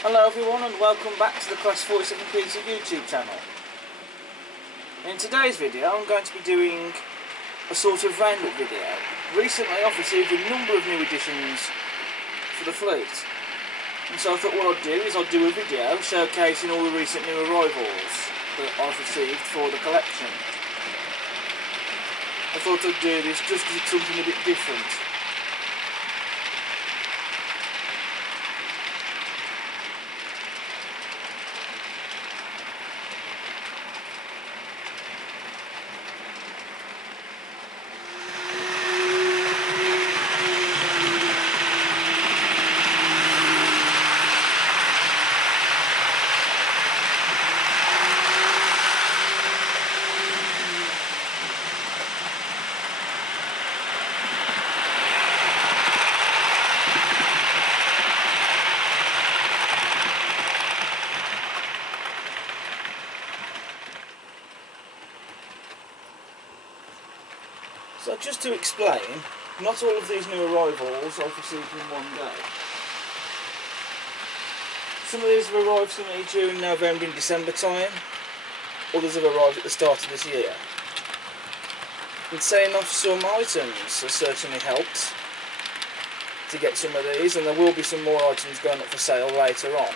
Hello everyone and welcome back to the Class 47 PC YouTube channel. In today's video I'm going to be doing a sort of roundup video. Recently I've received a number of new additions for the fleet, and so I thought what I'd do is I'd do a video showcasing all the recent new arrivals that I've received for the collection. I thought I'd do this just because it's something a bit different. So just to explain, not all of these new arrivals I've received in one day. Some of these have arrived to me during November and December time, others have arrived at the start of this year. And saying off some items has certainly helped to get some of these, and there will be some more items going up for sale later on.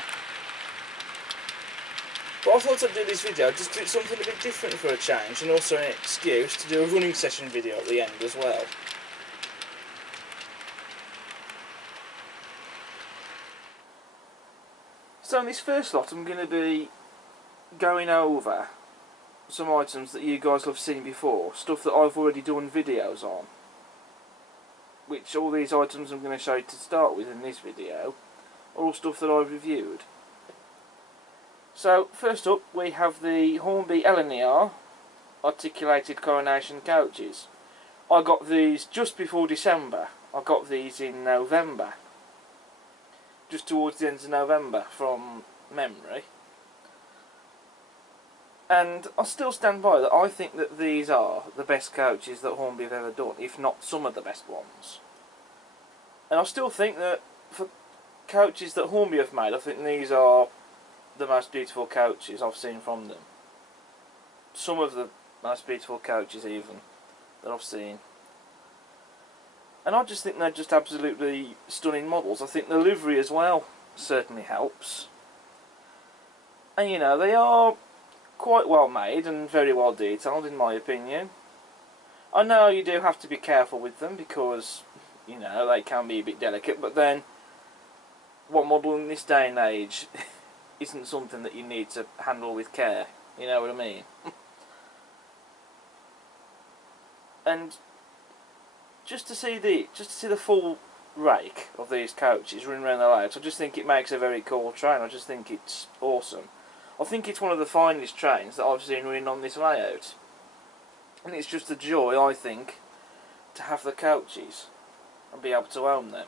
But I thought I'd do this video just to do something a bit different for a change, and also an excuse to do a running session video at the end as well. So in this first lot I'm going to be going over some items that you guys have seen before, stuff that I've already done videos on. Which all these items I'm going to show you to start with in this video are all stuff that I've reviewed. So first up we have the Hornby LNER articulated coronation coaches. I got these just before December. I got these in November, just towards the end of November from memory, and I still stand by that. I think that these are the best coaches that Hornby have ever done, if not some of the best ones. And I still think that for coaches that Hornby have made, I think these are the most beautiful coaches I've seen from them. Some of the most beautiful coaches even that I've seen. And I just think they're just absolutely stunning models. I think the livery as well certainly helps. And you know, they are quite well made and very well detailed in my opinion. I know you do have to be careful with them because, you know, they can be a bit delicate, but then what model in this day and age isn't something that you need to handle with care, you know what I mean? And just to see the full rake of these coaches running around the layout, I just think it makes a very cool train. I just think it's awesome. I think it's one of the finest trains that I've seen running on this layout, and it's just a joy, I think, to have the coaches and be able to own them.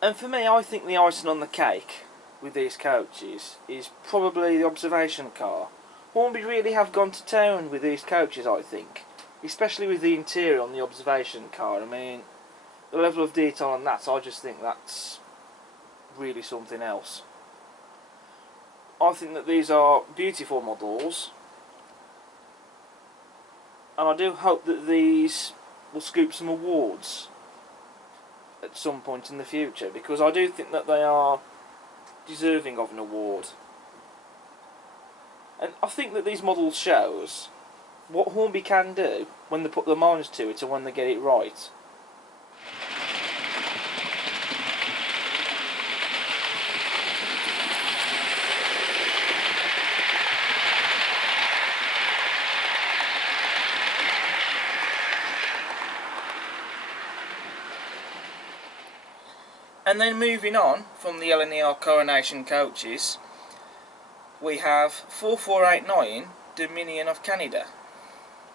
And for me, I think the icing on the cake with these coaches is probably the observation car. Hornby really have gone to town with these coaches, I think. Especially with the interior on the observation car. I mean, the level of detail on that, I just think that's really something else. I think that these are beautiful models, and I do hope that these will scoop some awards at some point in the future, because I do think that they are deserving of an award. And I think that these models shows what Hornby can do when they put their minds to it and when they get it right. And then moving on from the LNER coronation coaches, we have 4489 Dominion of Canada,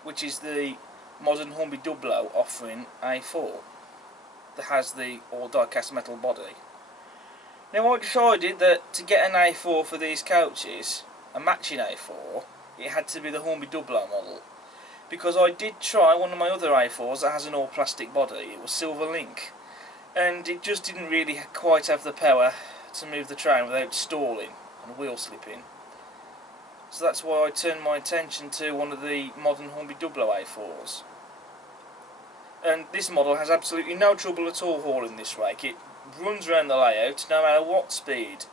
which is the modern Hornby Dublo offering A4 that has the all die-cast metal body. Now I decided that to get an A4 for these coaches, a matching A4, it had to be the Hornby Dublo model, because I did try one of my other A4s that has an all plastic body. It was Silver Link, and it just didn't really quite have the power to move the train without stalling and wheel slipping. So that's why I turned my attention to one of the modern Hornby AA4s. And this model has absolutely no trouble at all hauling this rake. It runs around the layout no matter what speed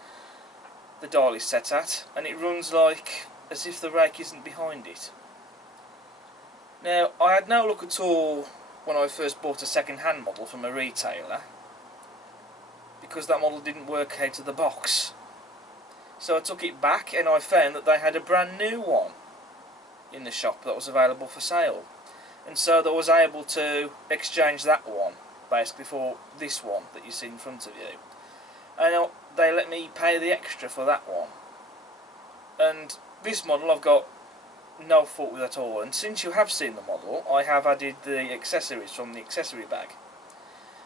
the dial is set at, and it runs like as if the rake isn't behind it. Now, I had no luck at all when I first bought a second-hand model from a retailer, because that model didn't work out of the box. So I took it back and I found that they had a brand new one in the shop that was available for sale. And so I was able to exchange that one basically for this one that you see in front of you. And they let me pay the extra for that one. And this model I've got no fault with at all. And since you have seen the model, I have added the accessories from the accessory bag.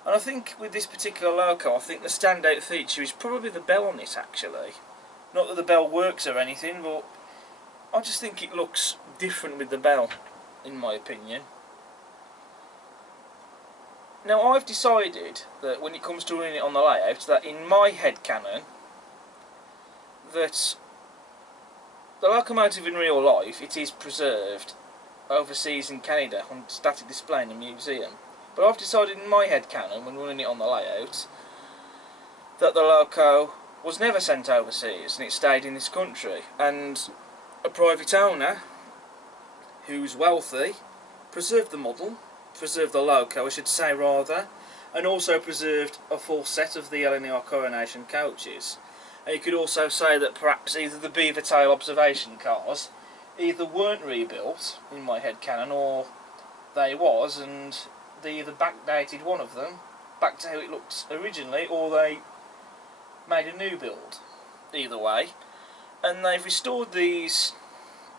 And I think with this particular loco, I think the standout feature is probably the bell on it actually. Not that the bell works or anything, but I just think it looks different with the bell, in my opinion. Now, I've decided that when it comes to running it on the layout, that in my headcanon, that the locomotive in real life, it is preserved overseas in Canada on static display in a museum. But I've decided in my headcanon, when running it on the layout, that the loco was never sent overseas and it stayed in this country, and a private owner who's wealthy preserved the model, preserved the loco I should say rather, and also preserved a full set of the LNER Coronation coaches. And you could also say that perhaps either the Beaver Tail observation cars either weren't rebuilt in my headcanon, or they was, and they either backdated one of them back to how it looked originally, or they made a new build. Either way, and they've restored these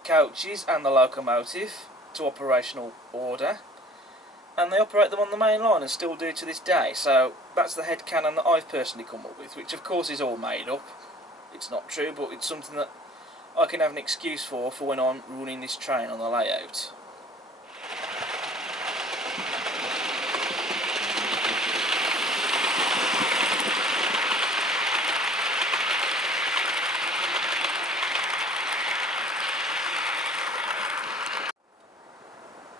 coaches and the locomotive to operational order, and they operate them on the main line and still do to this day. So that's the headcanon that I've personally come up with, which of course is all made up. It's not true, but it's something that I can have an excuse for when I'm running this train on the layout.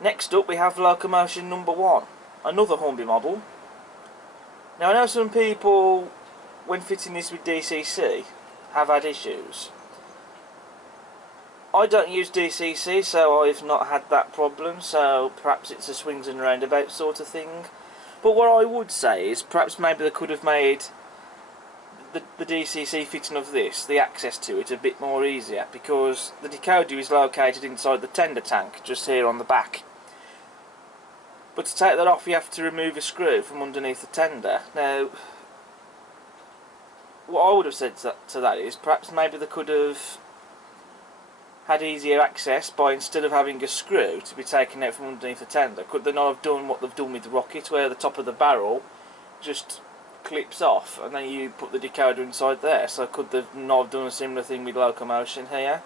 Next up we have locomotion number 1, another Hornby model. Now I know some people, when fitting this with DCC, have had issues. I don't use DCC, so I've not had that problem, so perhaps it's a swings and roundabouts sort of thing. But what I would say is perhaps maybe they could have made the DCC fitting of this, the access to it, a bit more easier, because the decoder is located inside the tender tank, just here on the back. But to take that off you have to remove a screw from underneath the tender. Now, what I would have said to that is perhaps maybe they could have had easier access by, instead of having a screw to be taken out from underneath the tender, could they not have done what they've done with the Rocket, where the top of the barrel just clips off and then you put the decoder inside there? So could they not have done a similar thing with locomotion here?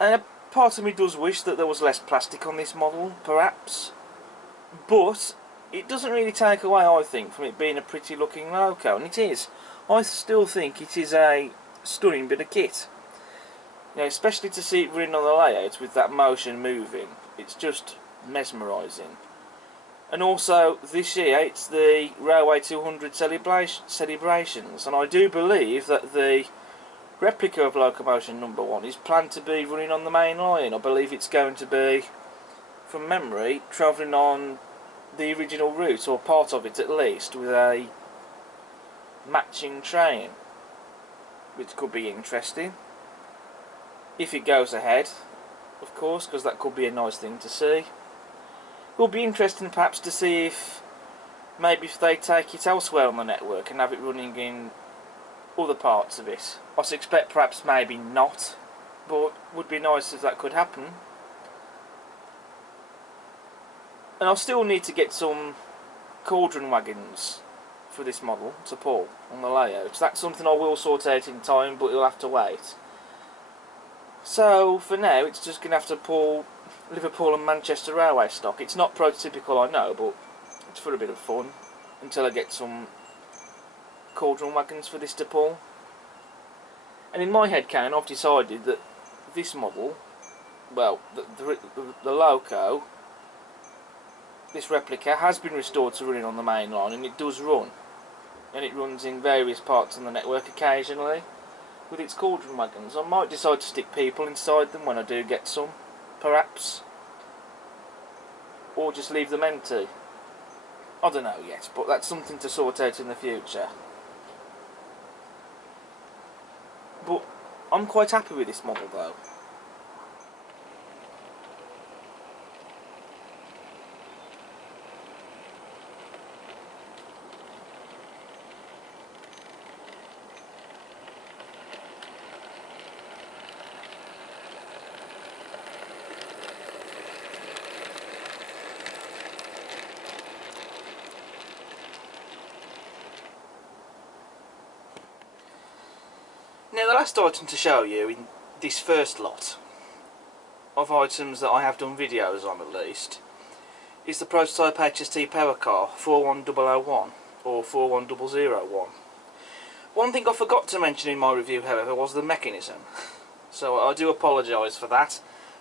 And part of me does wish that there was less plastic on this model, perhaps, but it doesn't really take away, I think, from it being a pretty looking loco, and it is. I still think it is a stunning bit of kit. You know, especially to see it running on the layout with that motion moving, it's just mesmerising. And also, this year it's the Railway 200 celebrations, and I do believe that the replica of locomotion number 1 is planned to be running on the main line. I believe it's going to be, from memory, travelling on the original route, or part of it at least, with a matching train, which could be interesting if it goes ahead, of course, because that could be a nice thing to see. It will be interesting perhaps to see if maybe if they take it elsewhere on the network and have it running in other parts of it. I suspect perhaps maybe not, but would be nice if that could happen. And I'll still need to get some cauldron wagons for this model to pull on the layout. That's something I will sort out in time, but you'll have to wait. So for now it's just going to have to pull Liverpool and Manchester Railway stock. It's not prototypical, I know, but It's for a bit of fun, until I get some cauldron wagons for this to pull. And in my head canon, I've decided that this model, well, the Loco, this replica, has been restored to running on the main line, and it does run. And it runs in various parts on the network occasionally with its cauldron wagons. I might decide to stick people inside them when I do get some, perhaps. Or just leave them empty. I don't know yet, but that's something to sort out in the future. But I'm quite happy with this model though. Now, the last item to show you in this first lot of items that I have done videos on, at least, is the prototype HST power car 41001 or 41001. One thing I forgot to mention in my review, however, was the mechanism. So I do apologise for that,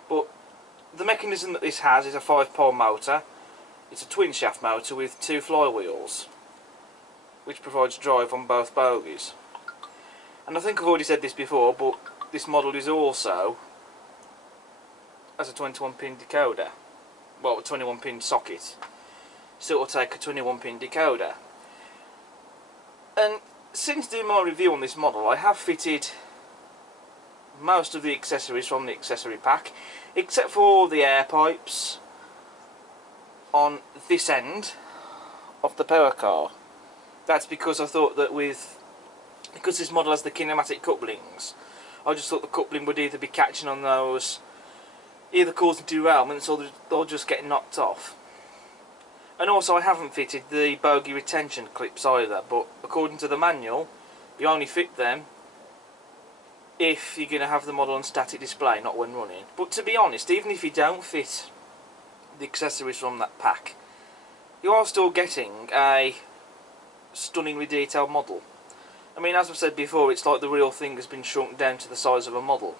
but the mechanism that this has is a 5-pole motor. It's a twin shaft motor with 2 flywheels, which provides drive on both bogies. And I think I've already said this before, but this model is also as a 21-pin decoder. Well, a 21-pin socket. So it'll take a 21-pin decoder. And since doing my review on this model, I have fitted most of the accessories from the accessory pack, except for the air pipes on this end of the power car. That's because I thought that because this model has the kinematic couplings, I just thought the coupling would either be catching on those, either causing derailments, or they'll just get knocked off. And also I haven't fitted the bogie retention clips either, but according to the manual, you only fit them if you're going to have the model on static display, not when running. But to be honest, even if you don't fit the accessories from that pack, you are still getting a stunningly detailed model. I mean, as I've said before, it's like the real thing has been shrunk down to the size of a model.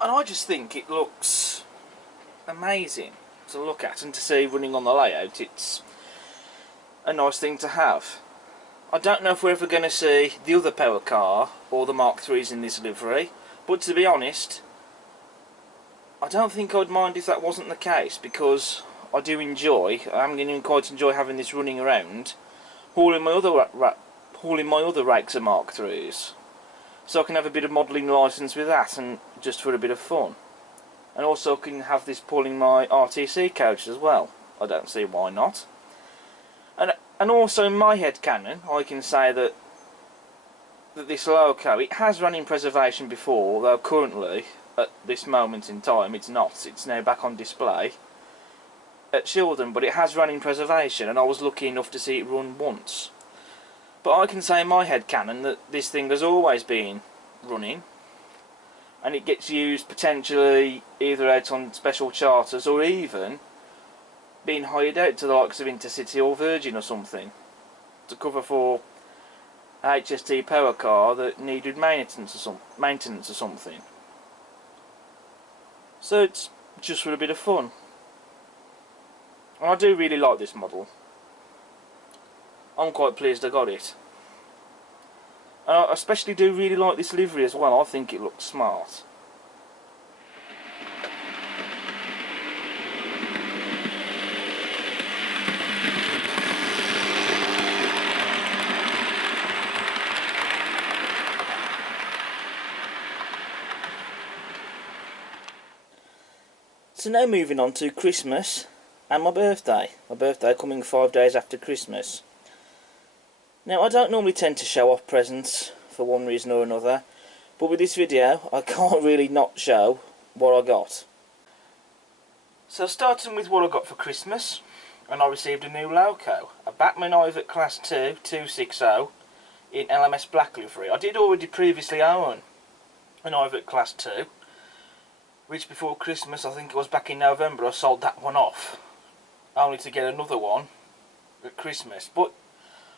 And I just think it looks amazing to look at and to see running on the layout. It's a nice thing to have. I don't know if we're ever going to see the other power car or the Mark IIIs in this livery, but to be honest, I don't think I'd mind if that wasn't the case, because I do enjoy, I'm going to quite enjoy having this running around, hauling my other rakes and Mark IIIs, so I can have a bit of modelling licence with that, and just for a bit of fun. And also can have this pulling my RTC coach as well. I don't see why not. And also in my head canon, I can say that this Loco, it has run in preservation before, although currently, at this moment in time, it's not. It's now back on display at Shildon, but it has run in preservation, and I was lucky enough to see it run once. But I can say in my head canon that this thing has always been running, and it gets used potentially either out on special charters or even being hired out to the likes of Intercity or Virgin or something to cover for a HST power car that needed maintenance or something. So it's just for a bit of fun. And I do really like this model. I'm quite pleased I got it. And I especially do really like this livery as well. I think it looks smart. So now moving on to Christmas and my birthday. My birthday coming 5 days after Christmas. Now, I don't normally tend to show off presents for one reason or another, but with this video I can't really not show what I got. So starting with what I got for Christmas, and I received a new Loco, a Batman Ivet Class 2 260 in LMS black livery. I did already previously own an Ivet Class 2, which before Christmas, I think it was back in November, I sold that one off. only to get another one at Christmas. But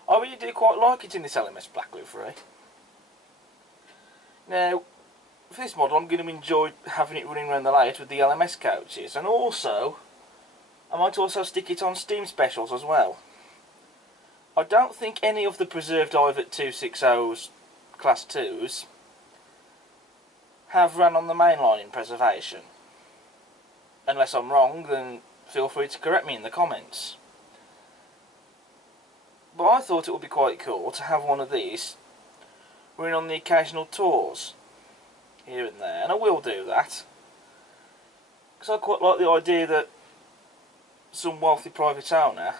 I really do quite like it in this LMS Black livery. Now, for this model I'm going to enjoy having it running around the layout with the LMS coaches, and also I might also stick it on Steam Specials as well. I don't think any of the preserved IVET 260's Class 2s have ran on the main line in preservation. Unless I'm wrong, then feel free to correct me in the comments. But I thought it would be quite cool to have one of these running on the occasional tours here and there, and I will do that. Because I quite like the idea that some wealthy private owner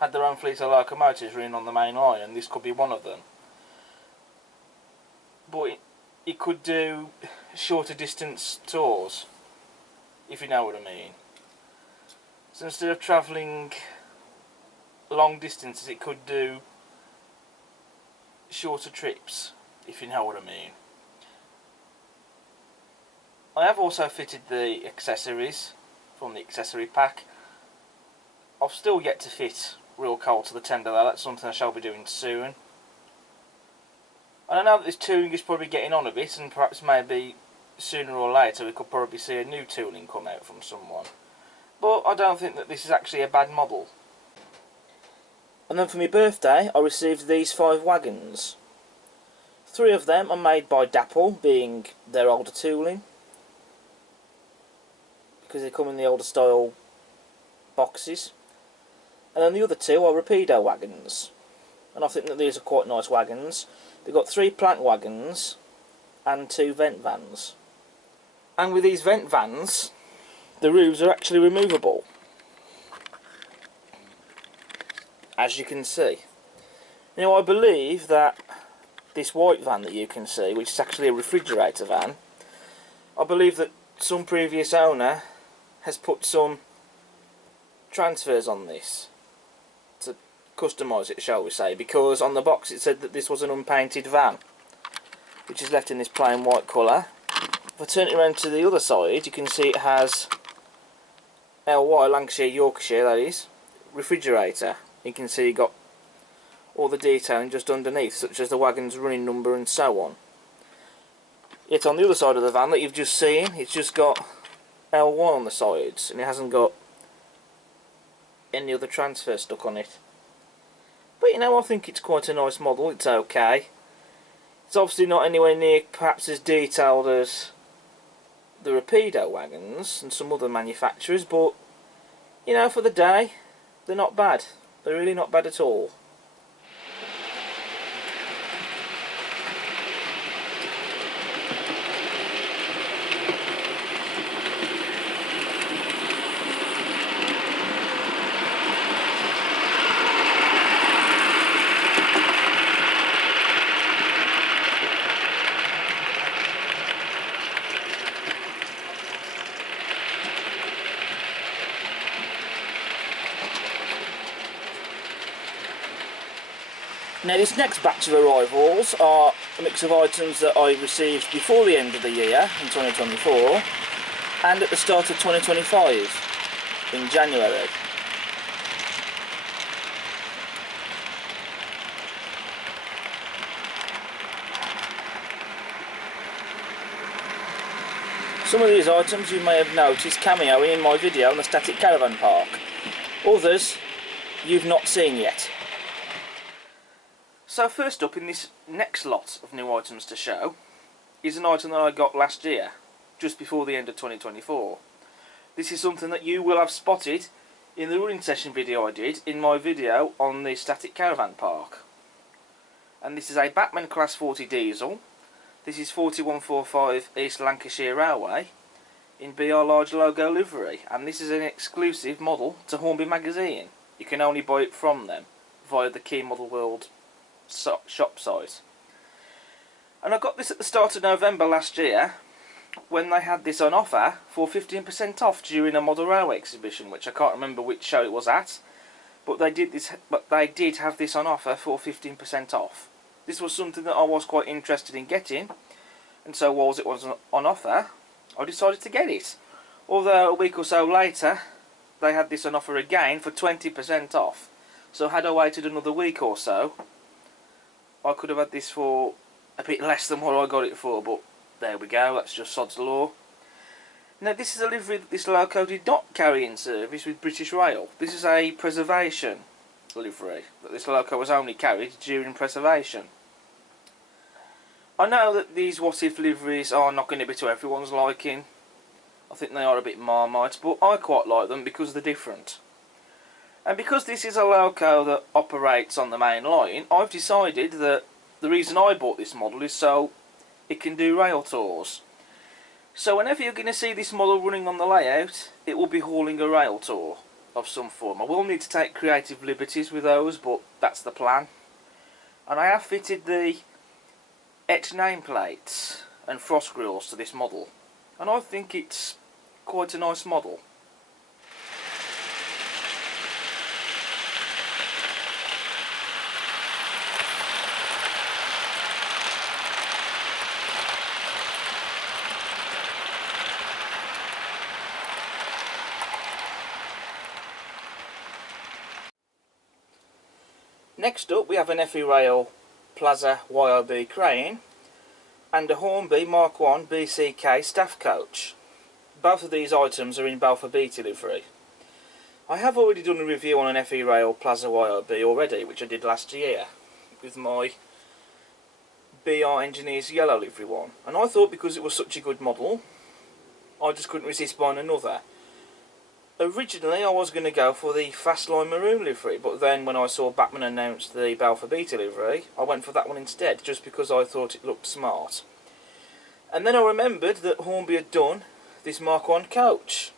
had their own fleet of locomotives running on the main line, and this could be one of them. But it could do shorter distance tours, if you know what I mean. So instead of travelling long distances, it could do shorter trips, if you know what I mean. I have also fitted the accessories from the accessory pack. I've still yet to fit real coal to the tender though, that's something I shall be doing soon. And I know that this tooling is probably getting on a bit, and perhaps maybe sooner or later we could probably see a new tooling come out from someone. But I don't think that this is actually a bad model. And then for my birthday I received these 5 wagons. 3 of them are made by Dapple, being their older tooling, because they come in the older style boxes. And then the other 2 are Rapido wagons, and I think that these are quite nice wagons. They've got 3 plank wagons and 2 vent vans. And with these vent vans, the roofs are actually removable, as you can see. Now I believe that this white van that you can see, which is actually a refrigerator van, I believe that some previous owner has put some transfers on this to customise it, shall we say, because on the box it said that this was an unpainted van, which is left in this plain white colour. If I turn it around to the other side, you can see it has LY, Lancashire, Yorkshire, that is, refrigerator. You can see you got all the detailing just underneath, such as the wagon's running number and so on. Yet on the other side of the van that you've just seen, it's just got LY on the sides, and it hasn't got any other transfer stuck on it. But you know, I think it's quite a nice model, it's okay. It's obviously not anywhere near perhaps as detailed as the Rapido wagons and some other manufacturers, but you know, for the day, they're not bad. They're really not bad at all. Now this next batch of arrivals are a mix of items that I received before the end of the year in 2024 and at the start of 2025 in January. Some of these items you may have noticed cameoing in my video on the Static Caravan Park. Others you've not seen yet. So first up in this next lot of new items to show is an item that I got last year, just before the end of 2024. This is something that you will have spotted in the running session video I did in my video on the Static Caravan Park. And this is a Bachmann Class 40 diesel. This is 4145 East Lancashire Railway in BR large logo livery, and this is an exclusive model to Hornby magazine. You can only buy it from them via the Key Model World shop site. And I got this at the start of November last year when they had this on offer for 15% off during a model railway exhibition, which I can't remember which show it was at, but they did have this on offer for 15% off. This was something that I was quite interested in getting, and so whilst it was on offer I decided to get it. Although a week or so later they had this on offer again for 20% off. So had I waited another week or so, I could have had this for a bit less than what I got it for, but there we go, that's just sod's law. Now this is a livery that this loco did not carry in service with British Rail. This is a preservation livery that this loco was only carried during preservation. I know that these what if liveries are not going to be to everyone's liking. I think they are a bit Marmite, but I quite like them because they're different. And because this is a loco that operates on the main line, I've decided that the reason I bought this model is so it can do rail tours. So whenever you're going to see this model running on the layout, it will be hauling a rail tour of some form. I will need to take creative liberties with those, but that's the plan. And I have fitted the etched nameplates and frost grills to this model, and I think it's quite a nice model. Next up we have an FE Rail Plaza YOB crane and a Hornby Mark 1 BCK staff coach. Both of these items are in Balfour Beatty livery. I have already done a review on an FE Rail Plaza YOB already, which I did last year with my BR Engineers yellow livery one, and I thought because it was such a good model I just couldn't resist buying another. Originally I was going to go for the Fastline Maroon livery, but then when I saw Bachmann announce the Balfour Beatty livery, I went for that one instead, just because I thought it looked smart. And then I remembered that Hornby had done this Mark 1 coach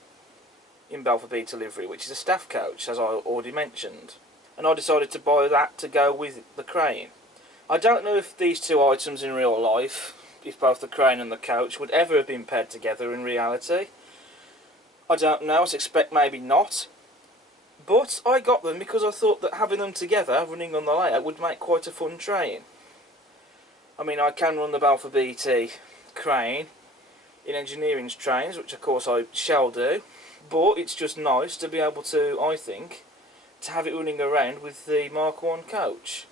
in Balfour Beatty livery, which is a staff coach, as I already mentioned. And I decided to buy that to go with the crane. I don't know if these two items in real life, if both the crane and the coach, would ever have been paired together in reality. I don't know, I suspect maybe not. But I got them because I thought that having them together, running on the layout, would make quite a fun train. I mean, I can run the Balfour Beatty crane in engineering's trains, which of course I shall do, but it's just nice to be able to, I think, to have it running around with the Mark 1 coach.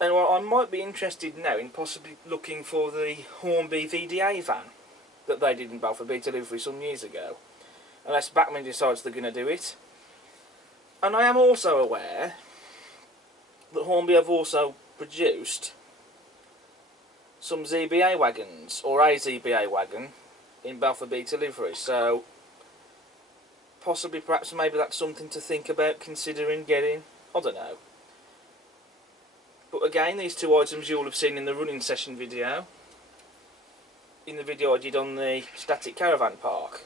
And well, I might be interested now in possibly looking for the Hornby VDA van that they did in Balfour Beatty livery some years ago, unless Bachmann decides they're going to do it. And I am also aware that Hornby have also produced some ZBA wagons, or a ZBA wagon, in Balfour Beatty livery, so possibly perhaps maybe that's something to think about considering getting, I don't know. But again, these two items you'll have seen in the running session video, in the video I did on the static caravan park.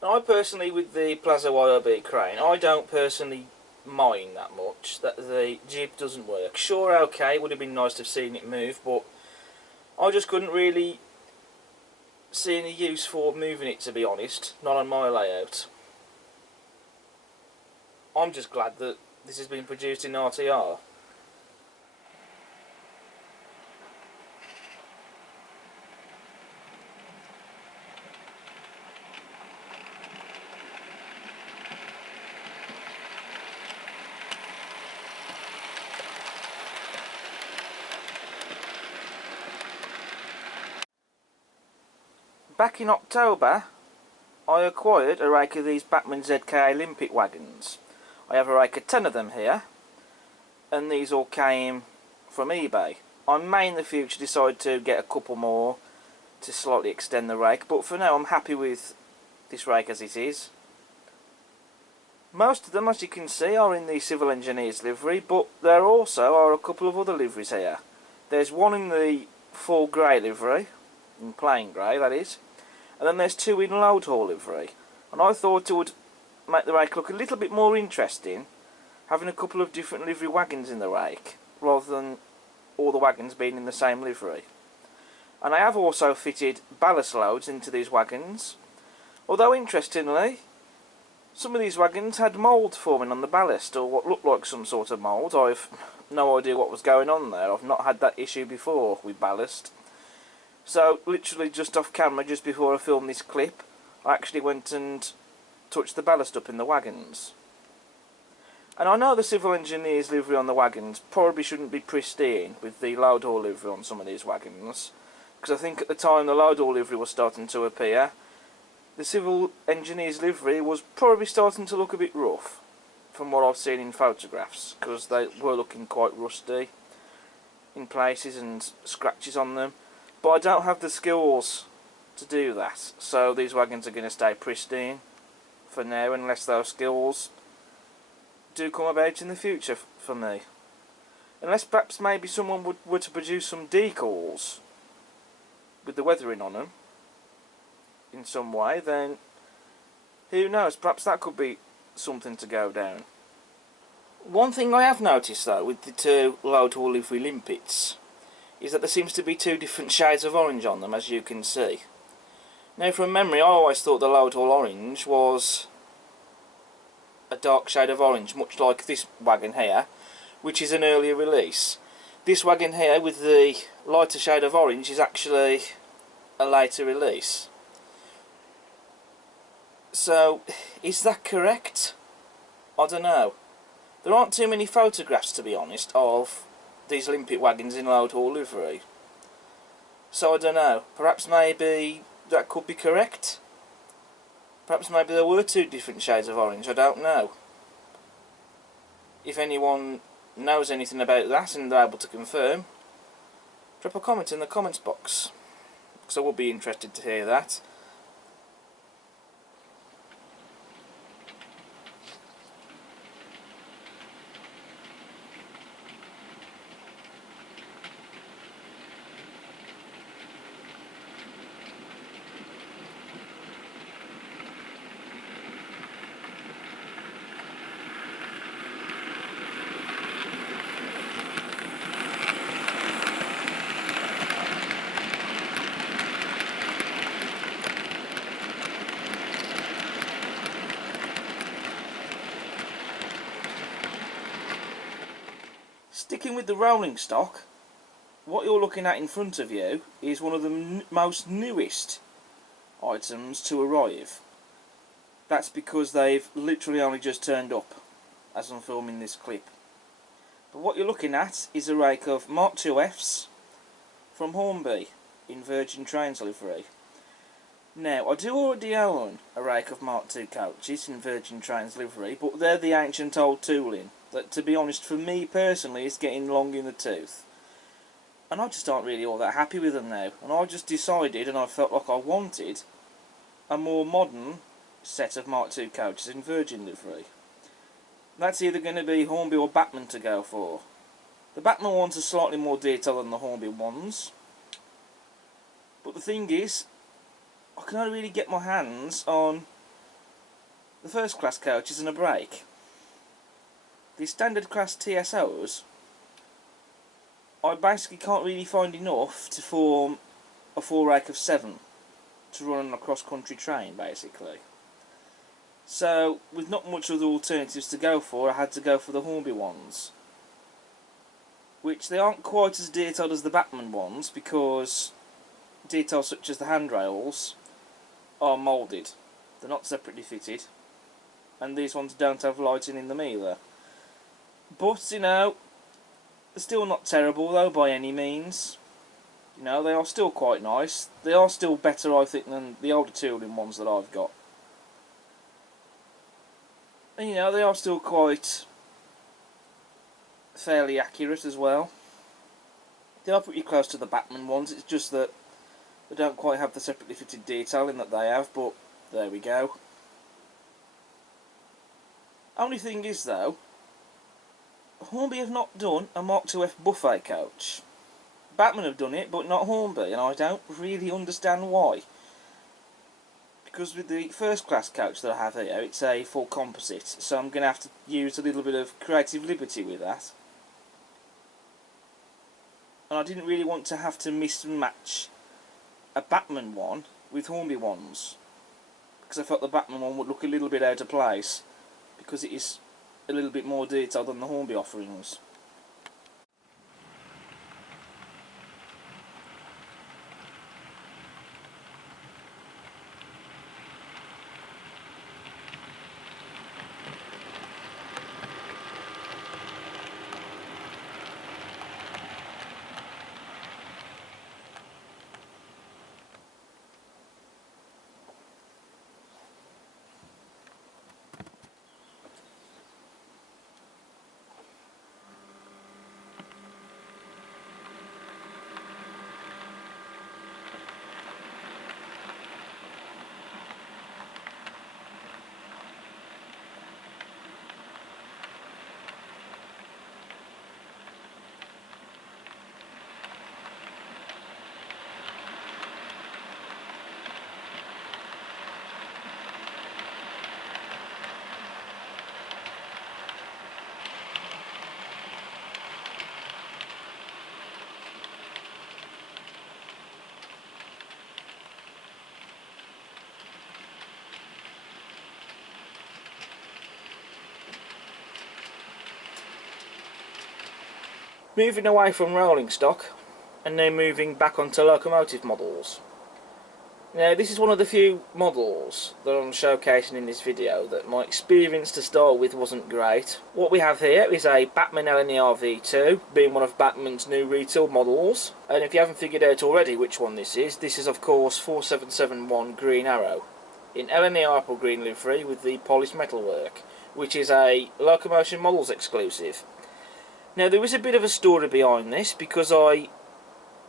Now, I personally, with the Plaza YOB crane, I don't personally mind that much that the jib doesn't work. Sure, okay, it would have been nice to have seen it move, but I just couldn't really see any use for moving it, to be honest, not on my layout. I'm just glad that this has been produced in RTR. Back in October, I acquired a rake of these Bachmann ZK Olympic wagons. I have a rake of 10 of them here, and these all came from eBay. I may in the future decide to get a couple more to slightly extend the rake, but for now I'm happy with this rake as it is. Most of them, as you can see, are in the Civil Engineers livery, but there also are a couple of other liveries here. There's one in the full grey livery, in plain grey that is, and then there's two in load haul livery. And I thought it would make the rake look a little bit more interesting, having a couple of different livery wagons in the rake, rather than all the wagons being in the same livery. And I have also fitted ballast loads into these wagons, although interestingly, some of these wagons had mould forming on the ballast, or what looked like some sort of mould. I've no idea what was going on there. I've not had that issue before with ballast. So literally just off camera, just before I filmed this clip, I actually went and touched the ballast up in the wagons. And I know the civil engineer's livery on the wagons probably shouldn't be pristine with the load haul livery on some of these wagons, because I think at the time the load haul livery was starting to appear, the civil engineer's livery was probably starting to look a bit rough from what I've seen in photographs, because they were looking quite rusty in places and scratches on them. But I don't have the skills to do that, so these wagons are going to stay pristine for now unless those skills do come about in the future for me. Unless perhaps maybe someone were to produce some decals with the weathering on them in some way, then who knows, perhaps that could be something to go down. One thing I have noticed though with the two load haul livery limpets is that there seems to be two different shades of orange on them, as you can see. Now from memory I always thought the load haul orange was a dark shade of orange, much like this wagon here, which is an earlier release. This wagon here with the lighter shade of orange is actually a later release. So, is that correct? I don't know. There aren't too many photographs, to be honest, of these limpet wagons in load haul livery. So I don't know. Perhaps maybe that could be correct. Perhaps maybe there were two different shades of orange, I don't know. If anyone knows anything about that and they're able to confirm, drop a comment in the comments box, because I would be interested to hear that. Sticking with the rolling stock, what you're looking at in front of you is one of the most newest items to arrive. That's because they've literally only just turned up as I'm filming this clip. But what you're looking at is a rake of Mark II Fs from Hornby in Virgin Trains livery. Now, I do already own a rake of Mark II coaches in Virgin Trains livery, but they're the ancient old tooling that, to be honest, for me personally, is getting long in the tooth. And I just aren't really all that happy with them now. And I just decided, and I felt like I wanted, a more modern set of Mark II coaches in Virgin livery. That's either going to be Hornby or Batman to go for. The Batman ones are slightly more detailed than the Hornby ones. But the thing is, I can only really get my hands on the first class coaches and a brake. The standard class TSOs, I basically can't really find enough to form a full rake of 7 to run on a cross-country train, basically. So, with not much other alternatives to go for, I had to go for the Hornby ones. Which they aren't quite as detailed as the Batman ones, because details such as the handrails are moulded. They're not separately fitted. And these ones don't have lighting in them either. But, you know, they're still not terrible though by any means. You know, they are still quite nice. They are still better, I think, than the older tooling ones that I've got. And, you know, they are still quite fairly accurate as well. They are pretty close to the Batman ones, it's just that they don't quite have the separately fitted detailing that they have, but there we go. Only thing is though, Hornby have not done a Mark II F buffet coach. Batman have done it, but not Hornby, and I don't really understand why. Because with the first class coach that I have here, it's a full composite, so I'm going to have to use a little bit of creative liberty with that. And I didn't really want to have to mix and match a Batman one with Hornby ones, because I felt the Batman one would look a little bit out of place, because it is a little bit more detailed than the Hornby offerings. moving away from rolling stock and now moving back onto locomotive models. Now this is one of the few models that I'm showcasing in this video that my experience to start with wasn't great. What we have here is a Bachmann LNER V2, being one of Bachmann's new retail models, and if you haven't figured out already which one this is of course 4771 Green Arrow, in LNER apple green livery with the polished metalwork, which is a Locomotion Models exclusive. Now there is a bit of a story behind this, because I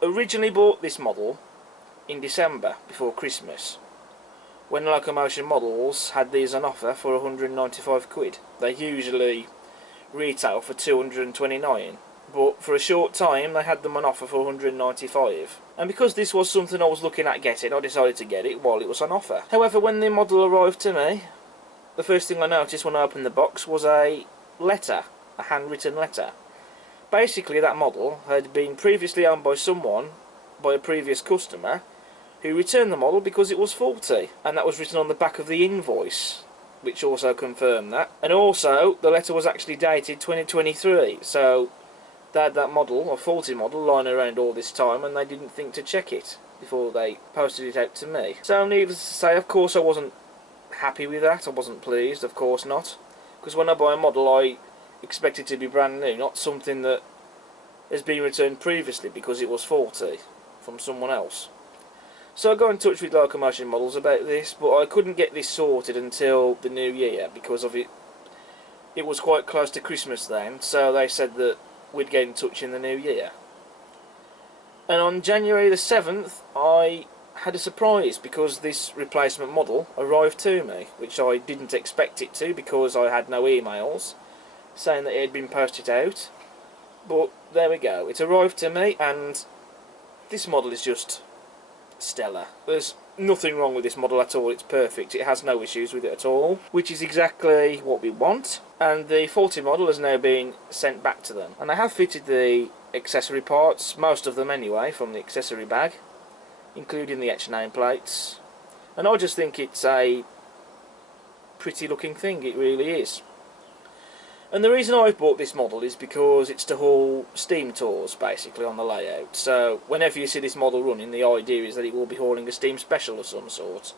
originally bought this model in December before Christmas, when Locomotion Models had these on offer for 195 quid. They usually retail for 229, but for a short time they had them on offer for 195. And because this was something I was looking at getting, I decided to get it while it was on offer. However, when the model arrived to me, the first thing I noticed when I opened the box was a letter, a handwritten letter. Basically that model had been previously owned by someone, by a previous customer, who returned the model because it was faulty, and that was written on the back of the invoice, which also confirmed that. And also the letter was actually dated 2023, so they had that model, a faulty model, lying around all this time, and they didn't think to check it before they posted it out to me. So needless to say, of course I wasn't happy with that. I wasn't pleased, of course not, because when I buy a model I expect it to be brand new, not something that has been returned previously because it was faulty from someone else. So I got in touch with Locomotion Models about this, but I couldn't get this sorted until the new year because of it. It was quite close to Christmas then, so they said that we'd get in touch in the new year. And on January the 7th I had a surprise, because this replacement model arrived to me, which I didn't expect it to because I had no emails saying that it had been posted out. But there we go, it arrived to me, and this model is just stellar. There's nothing wrong with this model at all, it's perfect, it has no issues with it at all, which is exactly what we want. And the faulty model has now been sent back to them, and I have fitted the accessory parts, most of them anyway, from the accessory bag, including the etched nameplates, and I just think it's a pretty looking thing, it really is. And the reason I bought this model is because it's to haul steam tours, basically, on the layout. So whenever you see this model running, the idea is that it will be hauling a steam special of some sort.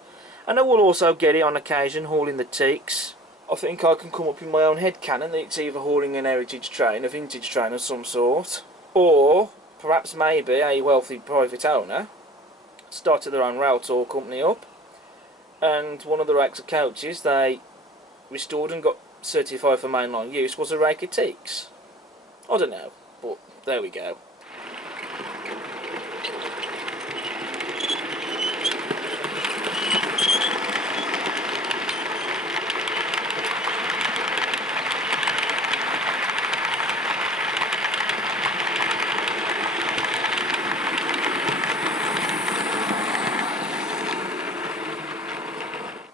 And I will also get it on occasion hauling the teaks. I think I can come up in my own head canon that it's either hauling an heritage train, a vintage train of some sort, or perhaps maybe a wealthy private owner started their own rail tour company up, and one of the rakes of coaches they restored and got certified for mainline use was a rake of teaks. I don't know, but there we go.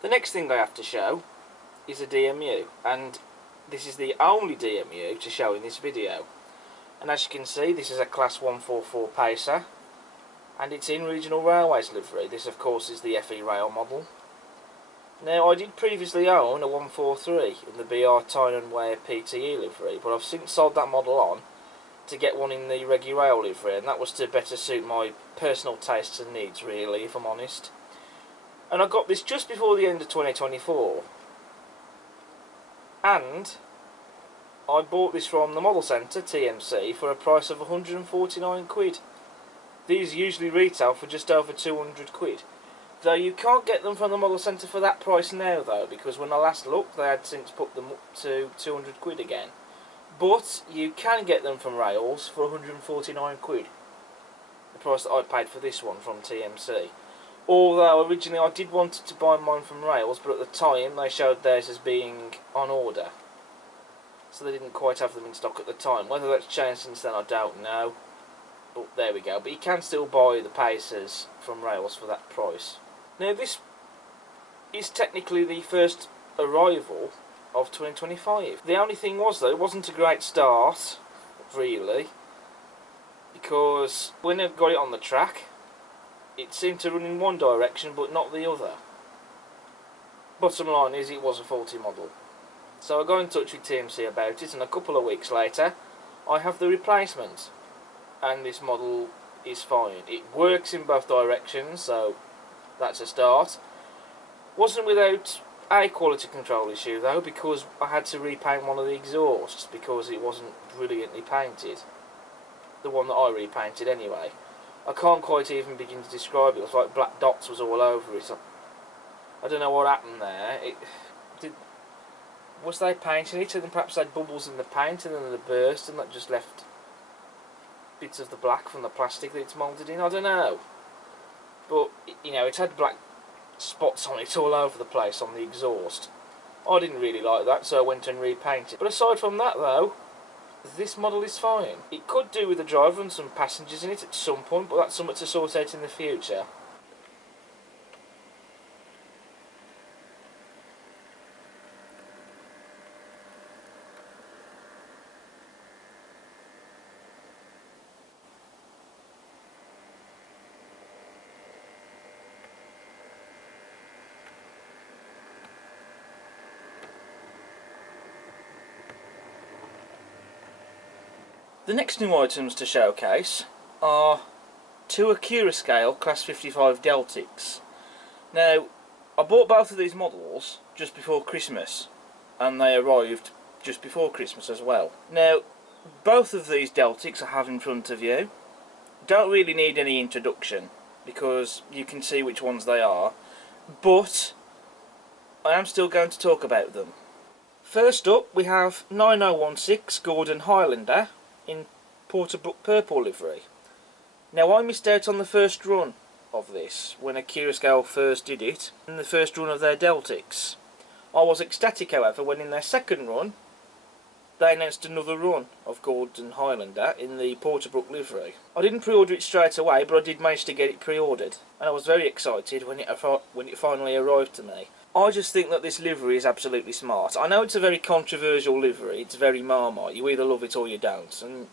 The next thing I have to show is a DMU, and this is the only DMU to show in this video. And as you can see, this is a Class 144 Pacer, and it's in Regional Railways livery. This of course is the FE Rail model. Now I did previously own a 143 in the BR Tyne & Wear PTE livery, but I've since sold that model on to get one in the Regi Rail livery, and that was to better suit my personal tastes and needs, really, if I'm honest. And I got this just before the end of 2024. And I bought this from the Model Centre, TMC, for a price of 149 quid. These usually retail for just over 200 quid. Though you can't get them from the Model Centre for that price now though, because when I last looked they had since put them up to 200 quid again. But you can get them from Rails for 149 quid. The price that I paid for this one from TMC. Although originally I did want to buy mine from Rails, but at the time they showed theirs as being on order, so they didn't quite have them in stock at the time. Whether that's changed since then I don't know, but there we go. But you can still buy the Pacers from Rails for that price. Now this is technically the first arrival of 2025. The only thing was though, it wasn't a great start, really, because when I got it on the track, it seemed to run in one direction but not the other. Bottom line is it was a faulty model. So I got in touch with TMC about it, and a couple of weeks later I have the replacement, and this model is fine. It works in both directions, so that's a start. Wasn't without a quality control issue though, because I had to repaint one of the exhausts because it wasn't brilliantly painted. The one that I repainted anyway. I can't quite even begin to describe it. It was like black dots was all over it. I don't know what happened there. Was they painting it and then perhaps they had bubbles in the paint and then they burst and that just left bits of the black from the plastic that it's moulded in? I don't know. But, you know, it had black spots on it all over the place on the exhaust. I didn't really like that, so I went and repainted. But aside from that though, this model is fine. It could do with a driver and some passengers in it at some point, but that's something to sort out in the future. The next new items to showcase are two Accurascale Class 55 Deltics. Now, I bought both of these models just before Christmas, and they arrived just before Christmas as well. Now, both of these Deltics I have in front of you don't really need any introduction, because you can see which ones they are, but I am still going to talk about them. First up, we have 9016 Gordon Highlander in Porterbrook purple livery. Now, I missed out on the first run of this when Accurascale first did it, in the first run of their Deltics. I was ecstatic, however, when in their second run they announced another run of Gordon Highlander in the Porterbrook livery. I didn't pre-order it straight away, but I did manage to get it pre-ordered, and I was very excited when it finally arrived to me. I just think that this livery is absolutely smart. I know it's a very controversial livery, it's very Marmite, you either love it or you don't, and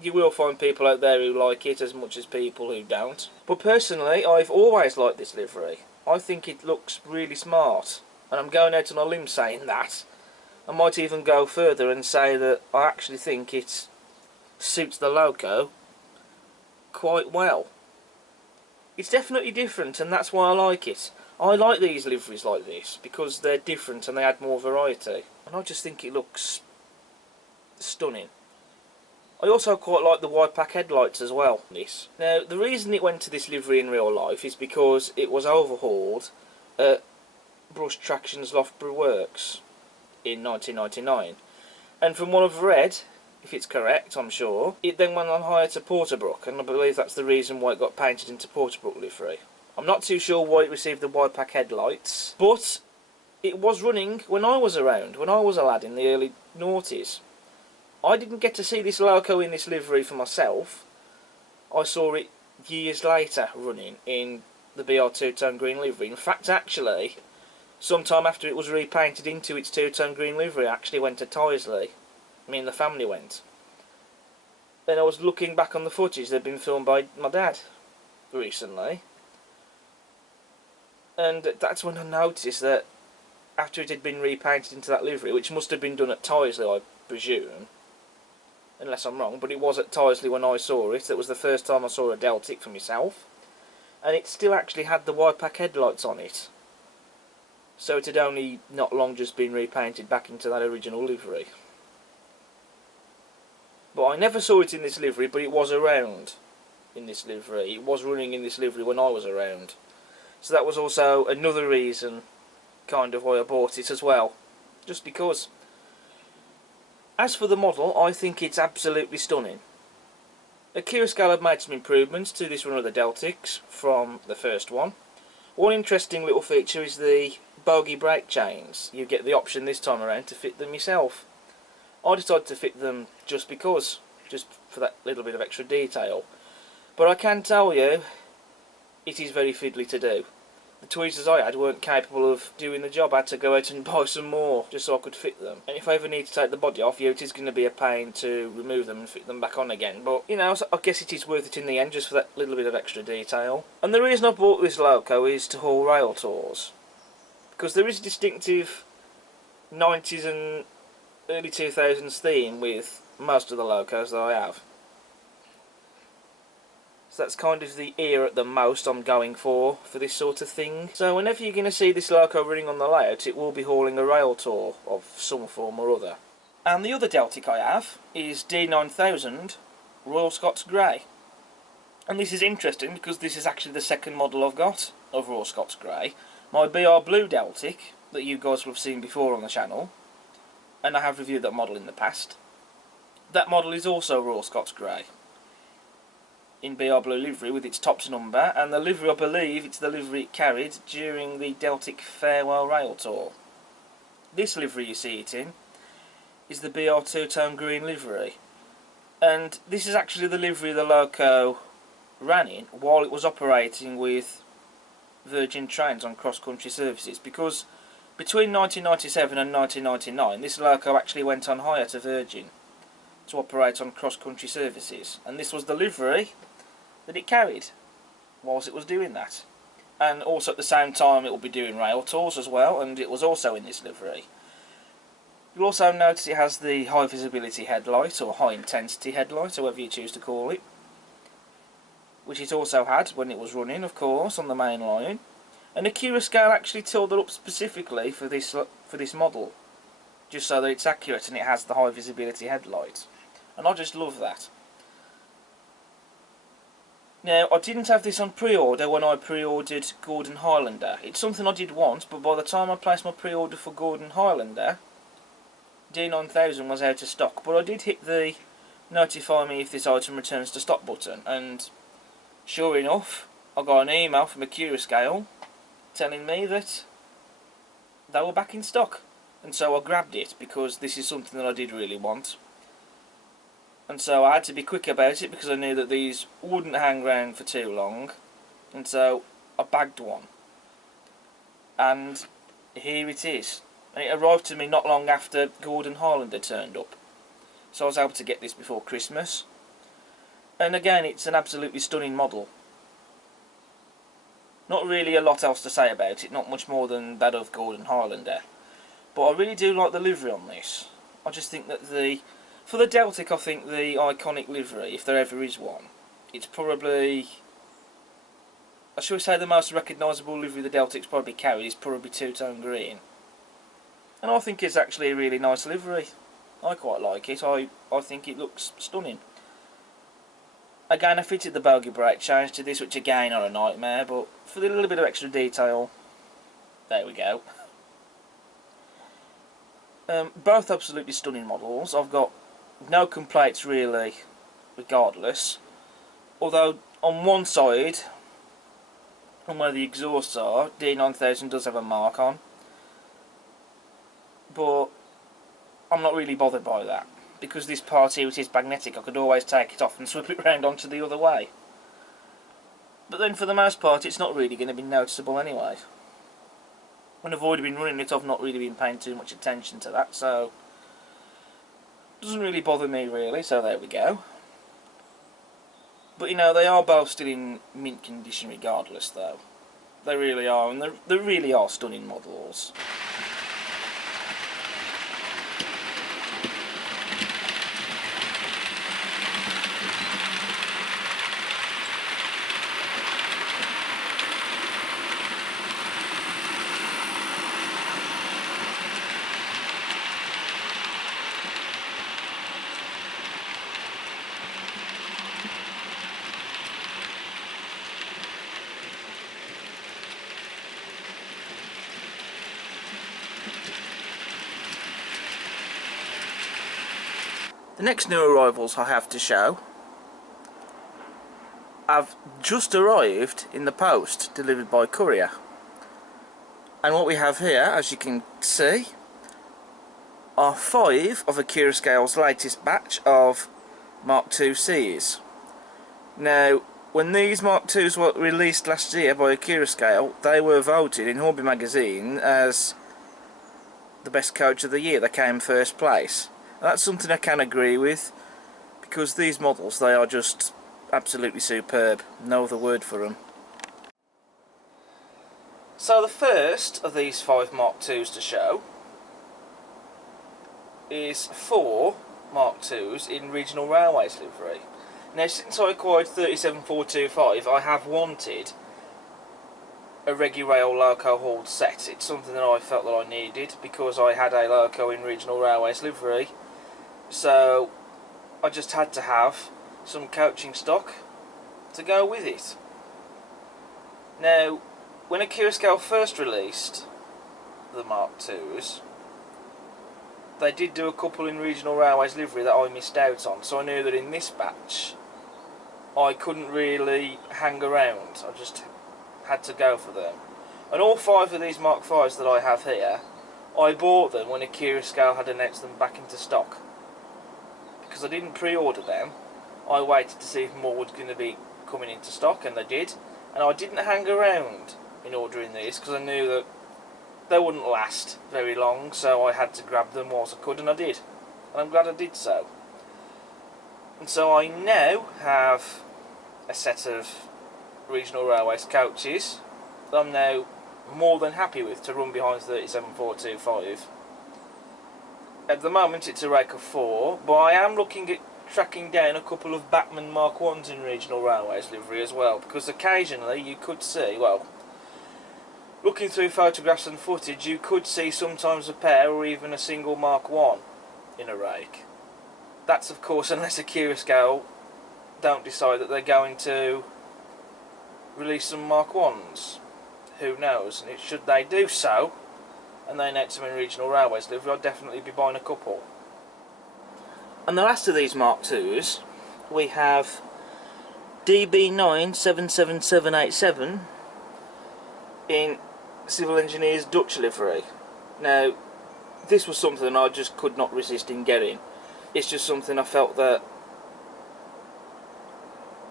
you will find people out there who like it as much as people who don't. But personally, I've always liked this livery. I think it looks really smart, and I'm going out on a limb saying that. I might even go further and say that I actually think it suits the logo quite well. It's definitely different, and that's why I like it. I like these liveries like this because they're different and they add more variety, and I just think it looks stunning. I also quite like the wide pack headlights as well. Now, the reason it went to this livery in real life is because it was overhauled at Brush Traction's Loughborough Works in 1999, and from what I've read, if it's correct, I'm sure, it then went on hire to Porterbrook, and I believe that's the reason why it got painted into Porterbrook livery. I'm not too sure why it received the wide pack headlights, but it was running when I was around, when I was a lad in the early noughties. I didn't get to see this loco in this livery for myself. I saw it years later running in the BR two-tone green livery. In fact, actually, sometime after it was repainted into its two-tone green livery, I actually went to Tyseley. Me and the family went. Then I was looking back on the footage that had been filmed by my dad recently, and that's when I noticed that after it had been repainted into that livery, which must have been done at Tyseley, I presume, unless I'm wrong, but it was at Tyseley when I saw it. That was the first time I saw a Deltic for myself, and it still actually had the wide pack headlights on it, so it had only not long just been repainted back into that original livery. But I never saw it in this livery, but it was around in this livery. It was running in this livery when I was around. So that was also another reason, kind of, why I bought it as well. Just because. As for the model, I think it's absolutely stunning. Accurascale have made some improvements to this run of the Deltics from the first one. One interesting little feature is the bogie brake chains. You get the option this time around to fit them yourself. I decided to fit them just because, just for that little bit of extra detail. But I can tell you, it is very fiddly to do. The tweezers I had weren't capable of doing the job. I had to go out and buy some more just so I could fit them. And if I ever need to take the body off, it is going to be a pain to remove them and fit them back on again. But, you know, I guess it is worth it in the end just for that little bit of extra detail. And the reason I bought this loco is to haul rail tours, because there is a distinctive 90s and early 2000s theme with most of the locos that I have. So that's kind of the ear at the most I'm going for this sort of thing. So whenever you're going to see this loco running on the layout, it will be hauling a rail tour of some form or other. And the other Deltic I have is D9000 Royal Scots Grey. And this is interesting because this is actually the second model I've got of Royal Scots Grey. My BR Blue Deltic, that you guys will have seen before on the channel, and I have reviewed that model in the past. That model is also Royal Scots Grey, in BR Blue livery with its tops number, and the livery, I believe it's the livery it carried during the Deltic Farewell Rail Tour. This livery you see it in is the BR two-tone green livery, and this is actually the livery the loco ran in while it was operating with Virgin Trains on cross-country services, because between 1997 and 1999 this loco actually went on hire to Virgin to operate on cross-country services, and this was the livery that it carried whilst it was doing that. And also at the same time it will be doing rail tours as well, and it was also in this livery. You'll also notice it has the high visibility headlight, or high intensity headlight, however you choose to call it, which it also had when it was running, of course, on the main line. And Accurascale actually tooled it up specifically for this model, just so that it's accurate and it has the high visibility headlight. And I just love that. Now, I didn't have this on pre-order when I pre-ordered Gordon Highlander. It's something I did want, but by the time I placed my pre-order for Gordon Highlander, D9000 was out of stock. But I did hit the notify me if this item returns to stock button, and sure enough, I got an email from Accurascale telling me that they were back in stock. And so I grabbed it, because this is something that I did really want. And so I had to be quick about it, because I knew that these wouldn't hang around for too long. And so I bagged one. And here it is. And it arrived to me not long after Gordon Highlander turned up. So I was able to get this before Christmas. And again, it's an absolutely stunning model. Not really a lot else to say about it, not much more than that of Gordon Highlander. But I really do like the livery on this. I just think that for the Deltic, I think the iconic livery, if there ever is one, it's probably, should we say, the most recognisable livery the Deltic's probably carried is probably two-tone green. And I think it's actually a really nice livery. I quite like it. I think it looks stunning. Again, I fitted the bogie brake chains to this, which again are a nightmare, but for the little bit of extra detail, there we go. Both absolutely stunning models. I've got no complaints really, regardless. Although on one side, on where the exhausts are, D9000 does have a mark on, but I'm not really bothered by that, because this part here, which is magnetic, I could always take it off and swip it round onto the other way. But then for the most part it's not really going to be noticeable anyway. When I've already been running it, I've not really been paying too much attention to that, so it doesn't really bother me really, so there we go. But you know, they are both still in mint condition regardless though. They really are, and they really are stunning models. The next new arrivals I have to show have just arrived in the post, delivered by courier. And what we have here, as you can see, are 5 of Accurascale's latest batch of Mark II Cs. Now, when these Mark IIs were released last year by Accurascale, they were voted in Hornby magazine as the best coach of the year. They came first place. That's something I can agree with, because these models, they are just absolutely superb. No other word for them. So the first of these 5 Mark IIs to show is for Mark IIs in Regional Railways livery. Now, since I acquired 37425, I have wanted a Regurail loco hauled set. It's something that I felt that I needed because I had a loco in Regional Railways livery, so I just had to have some coaching stock to go with it. Now, when Aquascale first released the Mark IIs, they did do a couple in Regional Railways livery that I missed out on, so I knew that in this batch I couldn't really hang around. I just had to go for them. And all 5 of these Mark Vs that I have here, I bought them when Aquascale had announced them back into stock. Because I didn't pre-order them, I waited to see if more was going to be coming into stock, and they did. And I didn't hang around in ordering these because I knew that they wouldn't last very long, so I had to grab them whilst I could, and I did. And I'm glad I did so. And so I now have a set of Regional Railways coaches that I'm now more than happy with to run behind 37425. At the moment it's a rake of 4, but I am looking at tracking down a couple of Bachmann Mark 1s in Regional Railways livery as well, because occasionally you could see, well, looking through photographs and footage, you could see sometimes a pair or even a single Mark 1 in a rake. That's of course unless Aquascale don't decide that they're going to release some Mark 1s. Who knows? And should they do so, and they announce them in Regional Railways livery, I'd definitely be buying a couple. And the last of these Mark IIs, we have DB9 77787 in Civil Engineers Dutch livery. Now, this was something I just could not resist in getting. It's just something I felt that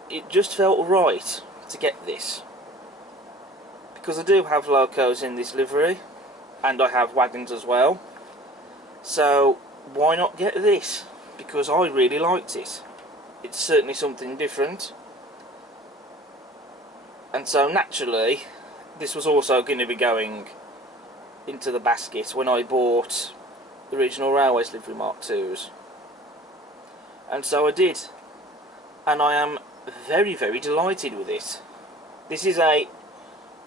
it just felt right to get this. Because I do have locos in this livery, and I have wagons as well. So, why not get this? Because I really liked it. It's certainly something different. And so naturally, this was also going to be going into the basket when I bought the Regional Railways livery Mark IIs. And so I did. And I am very, very delighted with it. This is a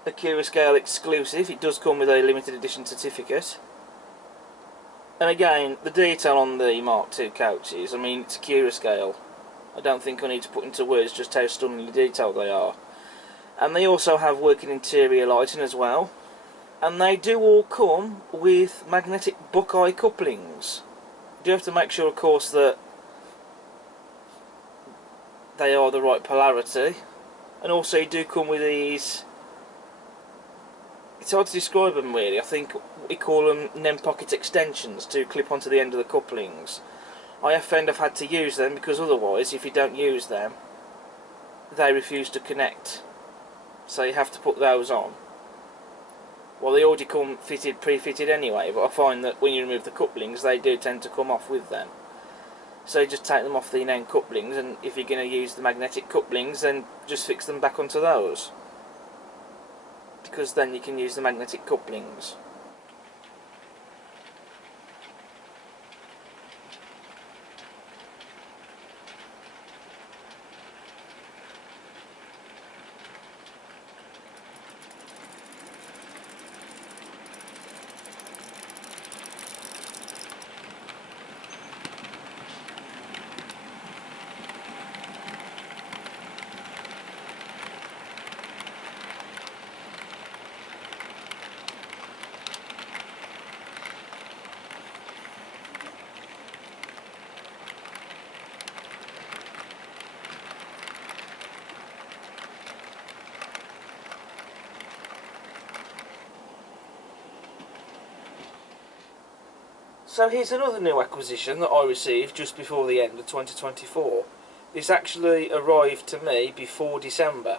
Aquascale exclusive. It does come with a limited edition certificate. And again, the detail on the Mark II coaches, I mean, it's Aquascale. I don't think I need to put into words just how stunningly detailed they are. And they also have working interior lighting as well. And they do all come with magnetic Buckeye couplings. You do have to make sure, of course, that they are the right polarity. And also you do come with these, it's hard to describe them really, I think we call them NEM pocket extensions to clip onto the end of the couplings. I have found I've had to use them because otherwise, if you don't use them, they refuse to connect. So you have to put those on. Well, they already come fitted, pre-fitted anyway, but I find that when you remove the couplings, they do tend to come off with them. So you just take them off the NEM couplings, and if you're going to use the magnetic couplings, then just fix them back onto those. Because then you can use the magnetic couplings. So here's another new acquisition that I received just before the end of 2024. This actually arrived to me before December.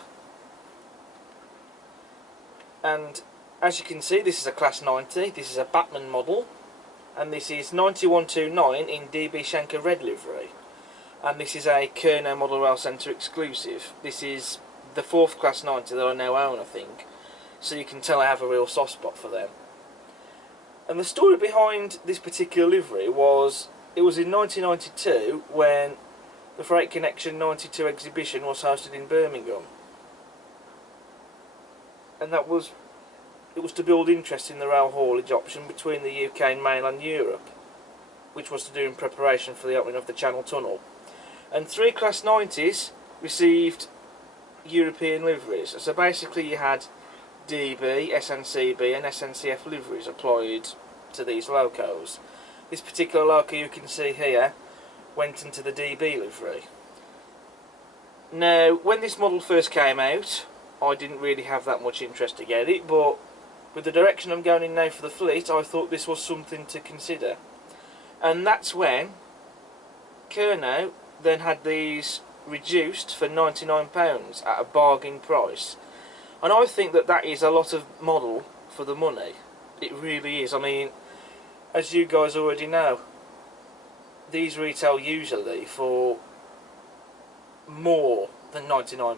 And as you can see, this is a Class 90, this is a Bachmann model, and this is 9129 in DB Schenker Red livery. And this is a Kernow Model Rail Centre exclusive. This is the 4th Class 90 that I now own, I think. So you can tell I have a real soft spot for them. And the story behind this particular livery was, It was in 1992 when the Freight Connection 92 exhibition was hosted in Birmingham. And it was to build interest in the rail haulage option between the UK and mainland Europe, which was to do in preparation for the opening of the Channel Tunnel. And 3 Class 90s received European liveries. So basically you had DB, SNCB and SNCF liveries applied to these locos. This particular loco you can see here went into the DB livery. Now, when this model first came out, I didn't really have that much interest to get it, but with the direction I'm going in now for the fleet, I thought this was something to consider. And that's when Curnow then had these reduced for £99 at a bargain price. And I think that that is a lot of model for the money. It really is. I mean, as you guys already know, these retail usually for more than £99.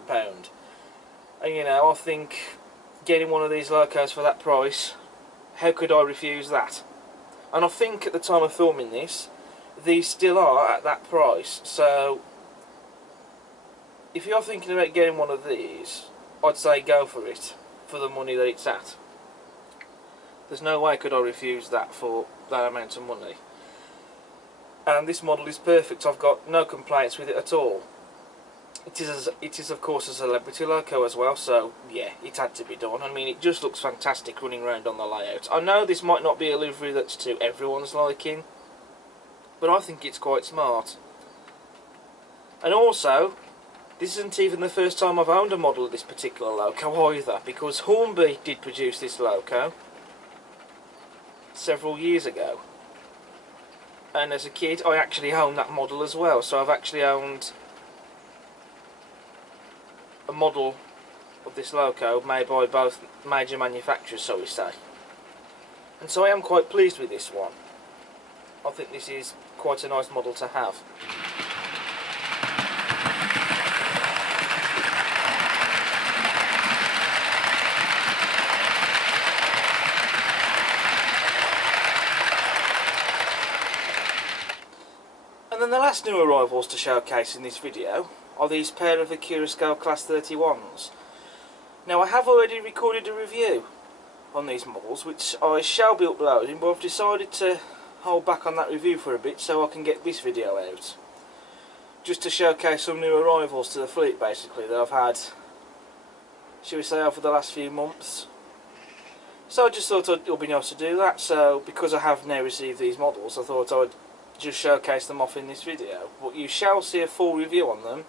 And you know, I think getting one of these locos for that price, how could I refuse that? And I think at the time of filming this, these still are at that price. So if you're thinking about getting one of these, I'd say go for it, for the money that it's at. There's no way could I refuse that for that amount of money. And this model is perfect. I've got no complaints with it at all. It is of course a celebrity loco as well, so yeah, it had to be done. I mean, it just looks fantastic running around on the layout. I know this might not be a livery that's to everyone's liking, but I think it's quite smart. And also, this isn't even the first time I've owned a model of this particular loco either, because Hornby did produce this loco several years ago. And as a kid, I actually owned that model as well, so I've actually owned a model of this loco made by both major manufacturers, so we say. And so I am quite pleased with this one. I think this is quite a nice model to have. And then the last new arrivals to showcase in this video are these pair of Accurascale Class 31s. Now I have already recorded a review on these models, which I shall be uploading, but I've decided to hold back on that review for a bit so I can get this video out. Just to showcase some new arrivals to the fleet basically that I've had, shall we say, over the last few months. So I just thought it would be nice to do that, so because I have now received these models, I thought I would just showcase them off in this video. But you shall see a full review on them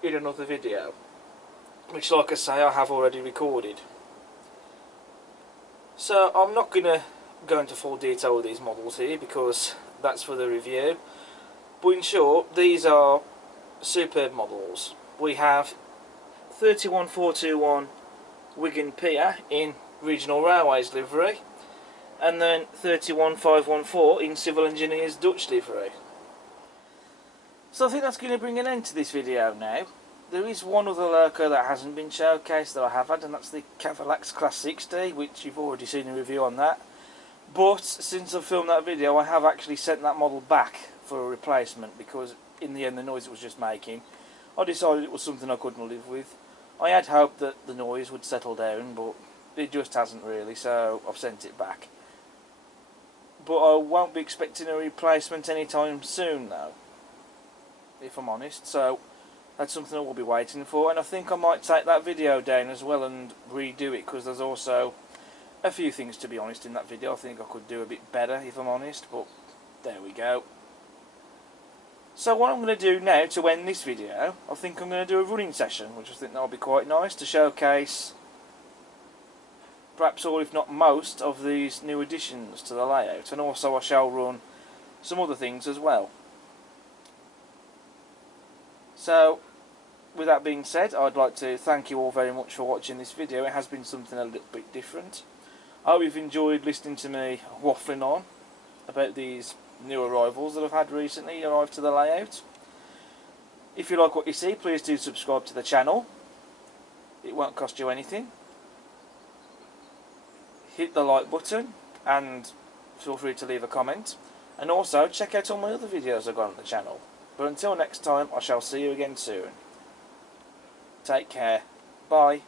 in another video, which, like I say, I have already recorded. So I'm not going to go into full detail with these models here because that's for the review, but in short, these are superb models. We have 31421 Wigan Pier in Regional Railways livery, and then 31514 in Civil Engineers Dutch livery. So I think that's going to bring an end to this video now. There is one other loco that hasn't been showcased that I have had, and that's the Cavalax Class 60, which you've already seen a review on that. But since I've filmed that video, I have actually sent that model back for a replacement, because in the end the noise it was just making, I decided it was something I couldn't live with. I had hoped that the noise would settle down, but it just hasn't really, so I've sent it back. But I won't be expecting a replacement anytime soon though, if I'm honest, so that's something I will be waiting for. And I think I might take that video down as well and redo it, because there's also a few things, to be honest, in that video I think I could do a bit better, if I'm honest, but there we go. So what I'm going to do now to end this video, I think I'm going to do a running session, which I think that'll be quite nice to showcase perhaps all, if not most, of these new additions to the layout, and also I shall run some other things as well. So with that being said, I'd like to thank you all very much for watching this video. It has been something a little bit different. I hope you've enjoyed listening to me waffling on about these new arrivals that I've had recently arrived to the layout. If you like what you see, please do subscribe to the channel. It won't cost you anything. Hit the like button and feel free to leave a comment. And also, check out all my other videos I've got on the channel. But until next time, I shall see you again soon. Take care. Bye.